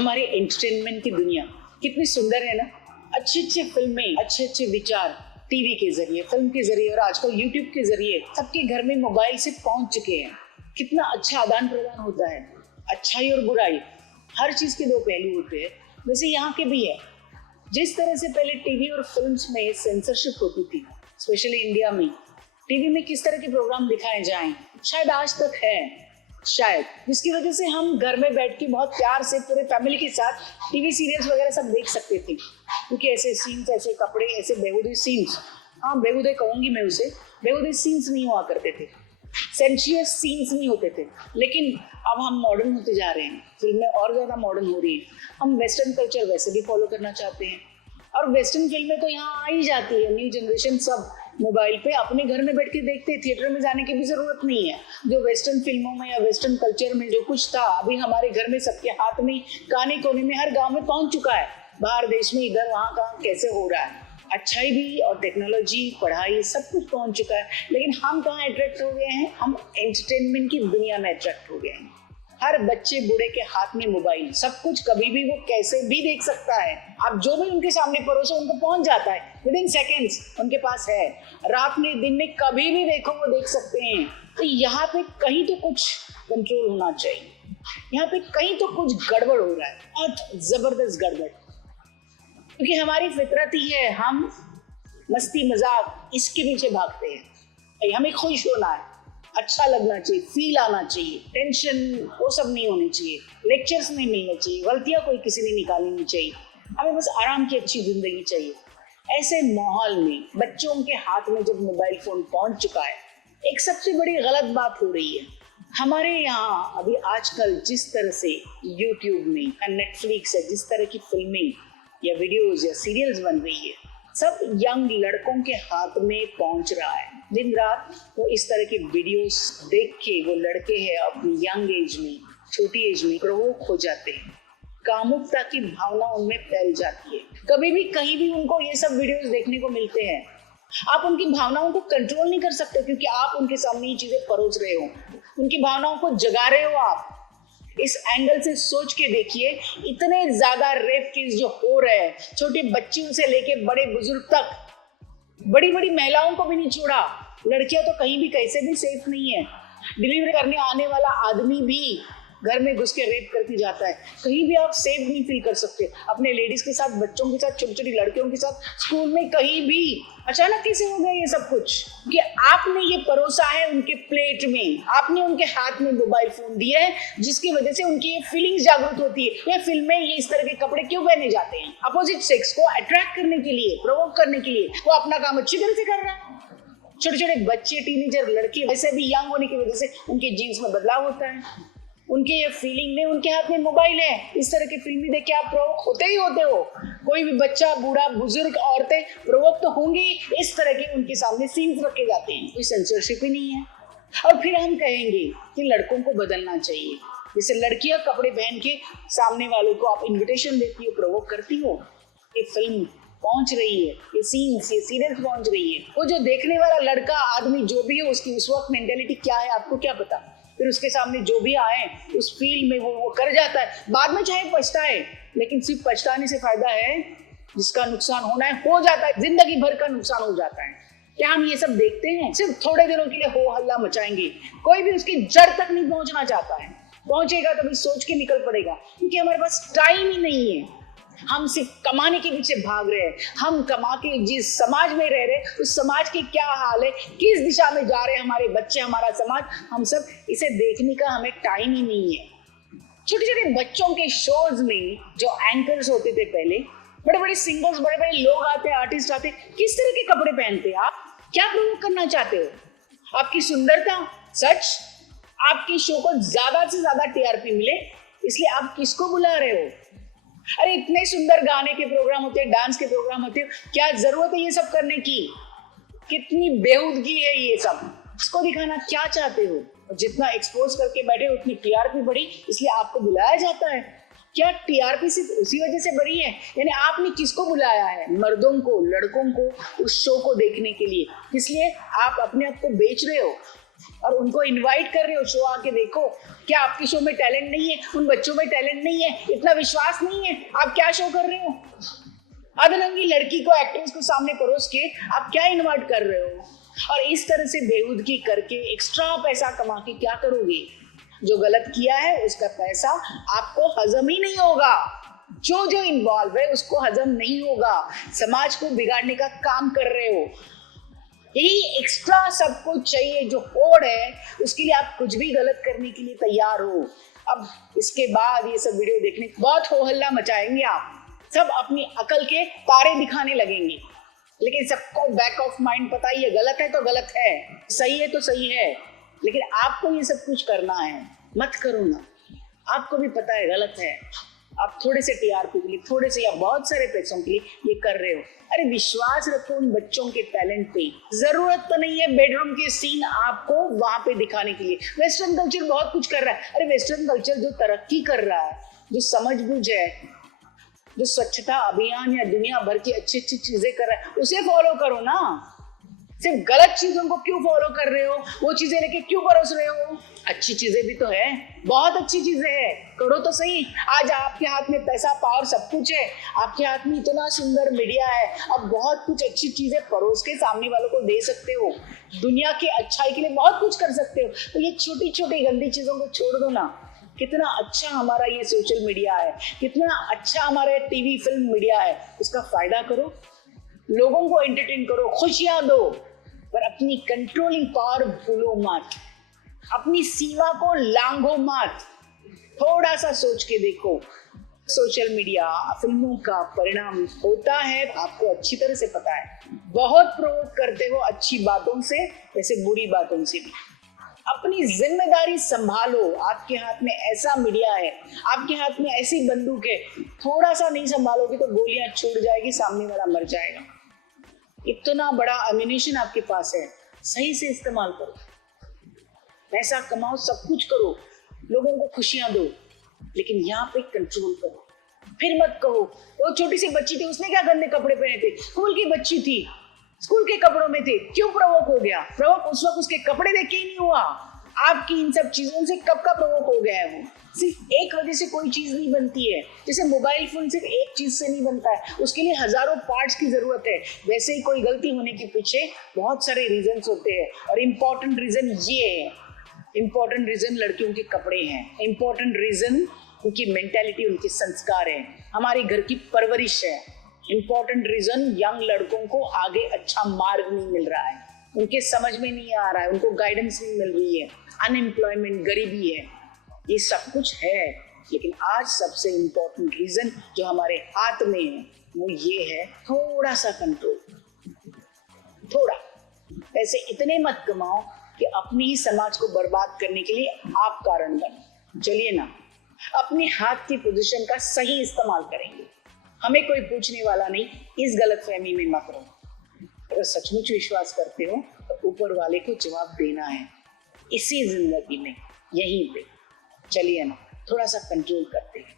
हमारे एंटरटेनमेंट की दुनिया कितनी सुंदर है ना। अच्छी अच्छी फिल्में, अच्छे अच्छे विचार टीवी के जरिए, फिल्म के जरिए और आजकल यूट्यूब के जरिए सबके घर में मोबाइल से पहुंच चुके हैं। कितना अच्छा आदान प्रदान होता है। अच्छाई और बुराई, हर चीज के दो पहलू होते हैं, वैसे यहाँ के भी है। जिस तरह से पहले टीवी और फिल्म्स में सेंसरशिप होती थी, स्पेशली इंडिया में, टीवी में किस तरह के प्रोग्राम दिखाए जाएं, शायद आज तक है, शायद जिसकी वजह से हम घर में बैठ के बहुत प्यार से पूरे फैमिली के साथ टीवी सीरियल्स वगैरह सब देख सकते थे, क्योंकि ऐसे सीन्स, ऐसे कपड़े, ऐसे बेहुदे सीन्स, हाँ बेहुदे कहूंगी मैं उसे, बेहुदे सीन्स नहीं हुआ करते थे, सेंशियस सीन्स नहीं होते थे। लेकिन अब हम मॉडर्न होते जा रहे हैं, फिल्में और ज़्यादा मॉडर्न हो रही है, हम वेस्टर्न कल्चर वैसे भी फॉलो करना चाहते हैं और वेस्टर्न फिल्में तो यहाँ आ ही जाती है। न्यू जनरेशन सब मोबाइल पे अपने घर में बैठ के देखते हैं, थिएटर में जाने की भी जरूरत नहीं है। जो वेस्टर्न फिल्मों में या वेस्टर्न कल्चर में जो कुछ था, अभी हमारे घर में सबके हाथ में, काने कोने में, हर गाँव में पहुँच चुका है। बाहर देश में इधर वहाँ कहाँ कैसे हो रहा है, अच्छाई भी और टेक्नोलॉजी, पढ़ाई, सब कुछ पहुंच चुका है। लेकिन हम कहाँ अट्रैक्ट हो गए हैं? हम एंटरटेनमेंट की दुनिया में अट्रैक्ट हो गए हैं। हर बच्चे बूढ़े के हाथ में मोबाइल, सब कुछ कभी भी वो कैसे भी देख सकता है। आप जो भी उनके सामने परोसो उनको पहुंच जाता है, विदिन सेकेंड्स उनके पास है। रात में दिन में कभी भी देखो वो देख सकते हैं। तो यहाँ पे कहीं तो कुछ कंट्रोल होना चाहिए, यहाँ पे कहीं तो कुछ गड़बड़ हो रहा है, बहुत जबरदस्त गड़बड़, क्योंकि हमारी फितरत ही है, हम मस्ती मजाक इसके पीछे भागते हैं। हमें खुश होना है, अच्छा लगना चाहिए, फील आना चाहिए, टेंशन वो सब नहीं होनी चाहिए, लेक्चर्स नहीं मिलने चाहिए, गलतियां कोई किसी ने निकालनी नहीं चाहिए, हमें बस आराम की अच्छी जिंदगी चाहिए। ऐसे माहौल में बच्चों के हाथ में जब मोबाइल फोन पहुंच चुका है, एक सबसे बड़ी गलत बात हो रही है। हमारे यहाँ अभी आजकल जिस तरह से यूट्यूब में, नेटफ्लिक्स है, जिस तरह की फिल्में या वीडियोज या सीरियल्स बन रही है, सब यंग लड़कों के हाथ में पहुंच रहा है। दिन रात वो इस तरह की वीडियोस देख के वो लड़के हैं अपनी यंग एज में, छोटी एज में प्रवोक हो जाते हैं, कामुकता की भावना उनमें फैल जाती है। कभी भी कहीं भी उनको ये सब वीडियोस देखने को मिलते हैं। आप उनकी भावनाओं को कंट्रोल नहीं कर सकते, क्योंकि आप उनके सामने ये चीजें परोस रहे हो, उनकी भावनाओं को जगा रहे हो। आप इस एंगल से सोच के देखिए, इतने ज्यादा रेप केस जो हो रहे हैं, छोटे बच्चों से लेके बड़े बुजुर्ग तक, बड़ी बड़ी महिलाओं को भी नहीं छोड़ा। लड़कियां तो कहीं भी कैसे भी सेफ नहीं है। डिलीवरी करने आने वाला आदमी भी घर में घुस के रेप करके जाता है। कहीं भी आप सेफ नहीं फील कर सकते अपने लेडीज के साथ, बच्चों के साथ, छोटी छोटी लड़कियों के साथ, स्कूल में, कहीं भी। अचानक कैसे हो गया ये सब कुछ? कि आपने ये परोसा है उनके प्लेट में, आपने उनके हाथ में मोबाइल फोन दिया है, जिसकी वजह से उनकी ये फीलिंग्स जागृत होती है। ये फिल्में, ये इस तरह के कपड़े क्यों पहने जाते हैं? अपोजिट सेक्स को अट्रैक्ट करने के लिए, प्रोवोक करने के लिए। वो अपना काम अच्छी तरह से कर रहा है। छोटे छोटे बच्चे, टीनेजर लड़के, वैसे भी यंग होने की वजह से उनके जीन्स में बदलाव होता है, उनके ये फीलिंग में, उनके हाथ में मोबाइल है। इस तरह की फिल्में देख के आप प्रोवोक होते ही होते हो। कोई भी बच्चा, बूढ़ा, बुजुर्ग, औरतें प्रोवोक तो होंगी। इस तरह के उनके सामने सीन्स रखे जाते हैं, कोई सेंसरशिप ही नहीं है। और फिर हम कहेंगे कि लड़कों को बदलना चाहिए। जैसे लड़कियां कपड़े पहन के सामने वालों को आप इन्विटेशन देती हो, प्रोवोक करती हो, ये फिल्म पहुंच रही है, ये सीन्स, ये सीरियल्स पहुंच रही है। वो जो देखने वाला लड़का, आदमी जो भी है, उसकी उस वक्त मेंटेलिटी क्या है आपको क्या पता? फिर उसके सामने जो भी आए उस फील्ड में वो कर जाता है। बाद में चाहे पछताए, लेकिन सिर्फ पछताने से फायदा है? जिसका नुकसान होना है हो जाता है, जिंदगी भर का नुकसान हो जाता है। क्या हम ये सब देखते हैं? सिर्फ थोड़े दिनों के लिए हो हल्ला मचाएंगे। कोई भी उसकी जड़ तक नहीं पहुंचना चाहता है। पहुंचेगा तो भी सोच के निकल पड़ेगा, क्योंकि हमारे पास टाइम ही नहीं है। हम सिर्फ कमाने के पीछे भाग रहे हैं। हम कमा के जिस समाज में रह रहे, उस समाज की क्या हाल है, किस दिशा में जा रहे हैं हमारे बच्चे, हमारा समाज, हम सब इसे देखने का हमें टाइम ही नहीं है। छोटे छोटे बच्चों के शोज में जो एंकर्स होते थे पहले, बड़े बड़े सिंगर्स, बड़े बड़े लोग आते, आर्टिस्ट आते, किस तरह के कपड़े पहनते? आप क्या प्रूव करना चाहते हो? आपकी सुंदरता? सच आपकी शो को ज्यादा से ज्यादा टीआरपी मिले, इसलिए आप किसको बुला रहे हो? अरे इतने सुंदर गाने के प्रोग्राम होते हैं, डांस के प्रोग्राम होते हैं, क्या जरूरत है ये सब करने की? कितनी बेहूदगी है ये सब। इसको दिखाना क्या चाहते हो? और जितना एक्सपोज करके बैठे उतनी टीआरपी बढ़ी, इसलिए आपको बुलाया जाता है। क्या टीआरपी सिर्फ उसी वजह से बढ़ी है? यानी आपने किसको बुलाया है? मर्दों को, लड़कों को उस शो को देखने के लिए। इसलिए आप अपने आप को बेच रहे हो। और उनको इनवाइट कर रहे हो शो आके देखो। क्या आपके शो में टैलेंट नहीं है? उन बच्चों में टैलेंट नहीं है? इतना विश्वास नहीं है? आप क्या शो कर रहे हो? अधरंगी लड़की को, एक्ट्रेस को सामने परोस के आप क्या इनवाइट कर रहे हो? और इस तरह से बेहूदगी करके एक्स्ट्रा पैसा कमा के क्या करोगे? जो गलत किया है उसका पैसा आपको हजम ही नहीं होगा। जो इन्वॉल्व है उसको हजम नहीं होगा। समाज को बिगाड़ने का काम कर रहे हो। यही एक्स्ट्रा सब कुछ चाहिए जो होड़ है, उसके लिए आप कुछ भी गलत करने के लिए तैयार हो। अब इसके बाद ये सब वीडियो देखने बहुत हो हल्ला मचाएंगे आप, सब अपनी अकल के तारे दिखाने लगेंगे, लेकिन सबको बैक ऑफ माइंड पता ही है गलत है तो गलत है, सही है तो सही है। लेकिन आपको ये सब कुछ करना है, मत करो ना। आपको भी पता है गलत है, आप थोड़े से टीआरपी के लिए, थोड़े से या बहुत सारे पैसों के लिए ये कर रहे हो। अरे विश्वास रखो उन बच्चों के टैलेंट पे। जरूरत तो नहीं है बेडरूम के सीन आपको वहां पे दिखाने के लिए। वेस्टर्न कल्चर बहुत कुछ कर रहा है। अरे वेस्टर्न कल्चर जो तरक्की कर रहा है, जो समझबूझ है, जो स्वच्छता अभियान या दुनिया भर की अच्छी अच्छी चीजें कर रहा है, उसे फॉलो करो ना। सिर्फ गलत चीजों को क्यों फॉलो कर रहे हो? वो चीजें लेके क्यों परोस रहे हो? अच्छी चीजें भी तो है, बहुत अच्छी चीजें हैं, करो तो सही। आज आपके हाथ में पैसा, पावर, सब कुछ है। आपके हाथ में इतना सुंदर मीडिया है, अब बहुत कुछ अच्छी चीजें परोस के सामने वालों को दे सकते हो। दुनिया की अच्छाई के लिए बहुत कुछ कर सकते हो। तो ये छोटी छोटी गंदी चीजों को छोड़ दो ना। कितना अच्छा हमारा ये सोशल मीडिया है, कितना अच्छा हमारा टीवी फिल्म मीडिया है, उसका फायदा करो, लोगों को एंटरटेन करो, खुशियां दो, पर अपनी कंट्रोलिंग पावर भूलो मत, अपनी सीमा को लांघो मत। थोड़ा सा सोच के देखो। सोशल मीडिया फिल्मों का परिणाम होता है, आपको अच्छी तरह से पता है। बहुत प्रोवोक करते हो अच्छी बातों से, वैसे बुरी बातों से भी। अपनी जिम्मेदारी संभालो। आपके हाथ में ऐसा मीडिया है, आपके हाथ में ऐसी बंदूक है, थोड़ा सा नहीं संभालोगे तो गोलियां छूट जाएगी, सामने वाला मर जाएगा। इतना बड़ा एम्युनिशन आपके पास है, सही से इस्तेमाल करो। पैसा कमाओ, सब कुछ करो, लोगों को खुशियां दो, लेकिन यहाँ पे कंट्रोल करो। फिर मत कहो वो छोटी सी बच्ची थी, उसने क्या गंदे कपड़े पहने थे, स्कूल की बच्ची थी, स्कूल के कपड़ों में थे, क्यों प्रवोक हो गया? प्रवोक उस वक्त उसके कपड़े देख के ही नहीं हुआ, आपकी इन सब चीजों से कब का प्रवोक हो गया है। वो सिर्फ एक वजह से कोई चीज नहीं बनती है। जैसे मोबाइल फोन सिर्फ एक चीज से नहीं बनता है, उसके लिए हजारों पार्ट्स की जरूरत है। वैसे ही कोई गलती होने के पीछे बहुत सारे रीजन होते हैं, और इम्पोर्टेंट रीजन ये है। इम्पोर्टेंट रीजन लड़कियों के कपड़े हैं, इम्पोर्टेंट रीजन उनकी मेंटालिटी, उनके संस्कार है, हमारी घर की परवरिश है। इम्पोर्टेंट रीजन यंग लड़कों को आगे अच्छा मार्ग नहीं मिल रहा है, उनके समझ में नहीं आ रहा है, उनको गाइडेंस नहीं मिल रही है, अनएम्प्लॉयमेंट, गरीबी है, ये सब कुछ है। लेकिन आज सबसे इम्पोर्टेंट रीजन जो हमारे हाथ में है वो ये है, थोड़ा सा कंट्रोल। थोड़ा पैसे इतने मत कमाओ कि अपनी ही समाज को बर्बाद करने के लिए आप कारण बनो। चलिए ना, अपने हाथ की पोजीशन का सही इस्तेमाल करेंगे, हमें कोई पूछने वाला नहीं। इस गलतफहमी में मत रहो। अगर सचमुच विश्वास करते हो तो ऊपर वाले को जवाब देना है, इसी जिंदगी में, यहीं पे। चलिए ना, थोड़ा सा कंट्रोल करते हैं।